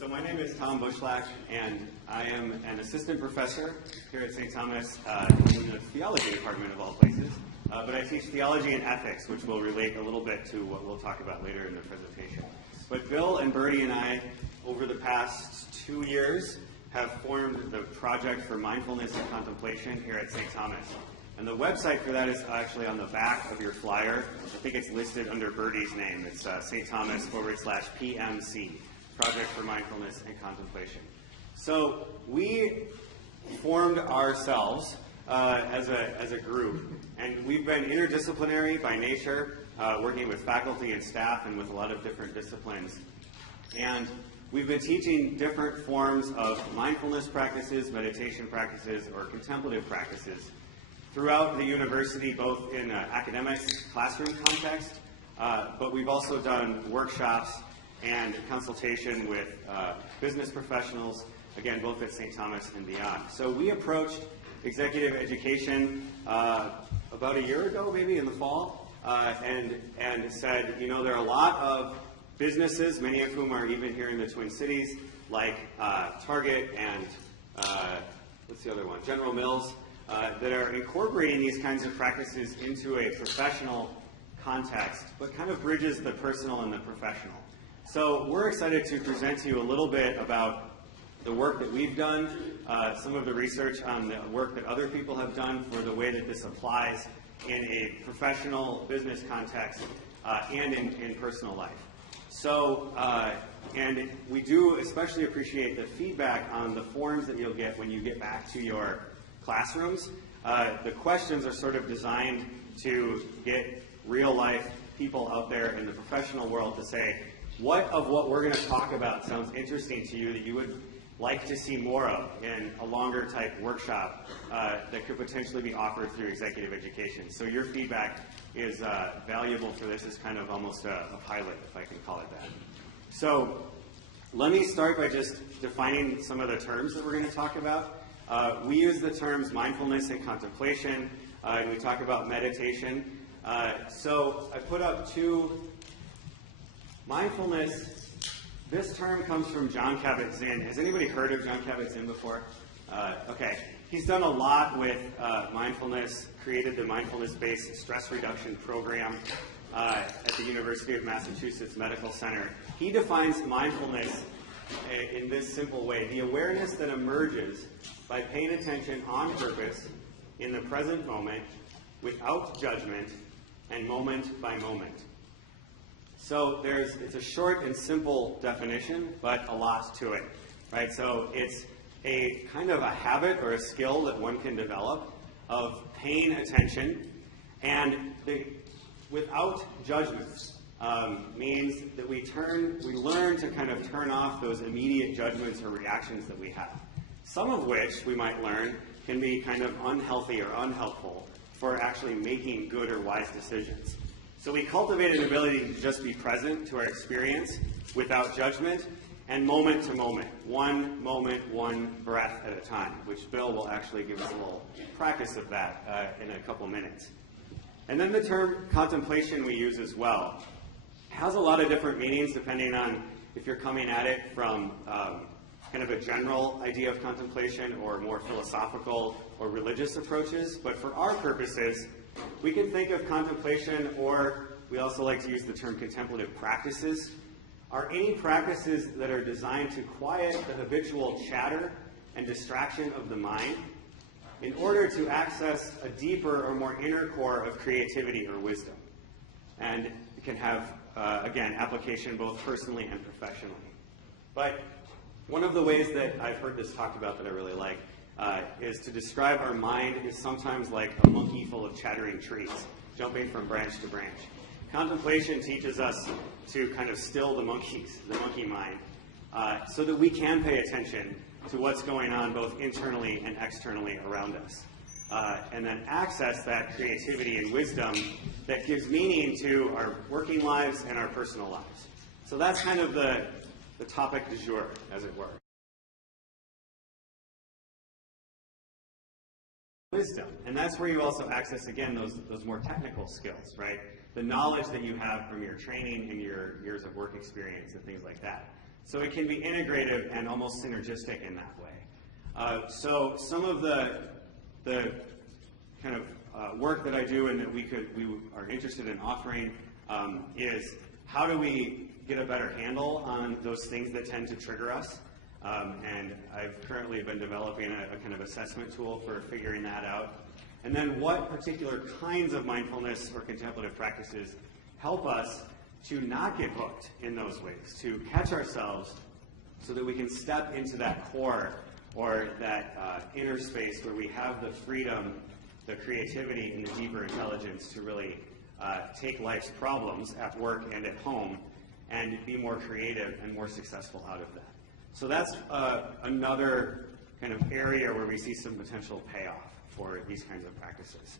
So my name is Tom Bushlack, and I am an assistant professor here at St. Thomas in the theology department of all places. But I teach theology and ethics, which will relate a little bit to what we'll talk about later in the presentation. But Bill and Bertie and I, over the past 2 years, have formed the Project for Mindfulness and Contemplation here at St. Thomas. And the website for that is actually on the back of your flyer. I think it's listed under Bertie's name. It's St. Thomas/PMC, Project for Mindfulness and Contemplation. So we formed ourselves as a group, and we've been interdisciplinary by nature, working with faculty and staff and with a lot of different disciplines. And we've been teaching different forms of mindfulness practices, meditation practices, or contemplative practices throughout the university, both in an academic classroom context, but we've also done workshops and consultation with business professionals, again, both at St. Thomas and beyond. So we approached executive education about a year ago, maybe in the fall, and said, you know, there are a lot of businesses, many of whom are even here in the Twin Cities, like Target and what's the other one, General Mills, that are incorporating these kinds of practices into a professional context, but kind of bridges the personal and the professional. So we're excited to present to you a little bit about the work that we've done, some of the research on the work that other people have done for the way that this applies in a professional business context and in personal life. So, and we do especially appreciate the feedback on the forms that you'll get when you get back to your classrooms. The questions are sort of designed to get real-life people out there in the professional world to say, what of what we're going to talk about sounds interesting to you that you would like to see more of in a longer type workshop that could potentially be offered through executive education. So your feedback is valuable for this as kind of almost a pilot, if I can call it that. So let me start by just defining some of the terms that we're going to talk about. We use the terms mindfulness and contemplation, and we talk about meditation. So I put up two. Mindfulness, this term comes from Jon Kabat-Zinn. Has anybody heard of Jon Kabat-Zinn before? Okay. He's done a lot with mindfulness, created the mindfulness-based stress reduction program at the University of Massachusetts Medical Center. He defines mindfulness in this simple way: the awareness that emerges by paying attention on purpose in the present moment without judgment and moment by moment. So it's a short and simple definition, but a lot to it, right? So it's a kind of a habit or a skill that one can develop of paying attention, and without judgment means that we learn to kind of turn off those immediate judgments or reactions that we have. Some of which we might learn can be kind of unhealthy or unhelpful for actually making good or wise decisions. So we cultivate an ability to just be present to our experience without judgment and moment to moment, one moment, one breath at a time, which Bill will actually give us a little practice of that in a couple minutes. And then the term contemplation we use as well has a lot of different meanings depending on if you're coming at it from kind of a general idea of contemplation or more philosophical or religious approaches. But for our purposes, we can think of contemplation, or we also like to use the term contemplative practices, are any practices that are designed to quiet the habitual chatter and distraction of the mind in order to access a deeper or more inner core of creativity or wisdom. And it can have, again, application both personally and professionally. But one of the ways that I've heard this talked about that I really like is to describe our mind is sometimes like a monkey full of chattering trees, jumping from branch to branch. Contemplation teaches us to kind of still the monkeys, the monkey mind, so that we can pay attention to what's going on both internally and externally around us, and then access that creativity and wisdom that gives meaning to our working lives and our personal lives. So that's kind of the topic du jour, as it were. Wisdom, and that's where you also access, again, those more technical skills, right? The knowledge that you have from your training and your years of work experience and things like that. So it can be integrative and almost synergistic in that way. So some of the kind of work that I do and that we are interested in offering is how do we get a better handle on those things that tend to trigger us. And I've currently been developing a kind of assessment tool for figuring that out. And then what particular kinds of mindfulness or contemplative practices help us to not get hooked in those ways, to catch ourselves so that we can step into that core or that inner space where we have the freedom, the creativity, and the deeper intelligence to really take life's problems at work and at home and be more creative and more successful out of that. So that's another kind of area where we see some potential payoff for these kinds of practices.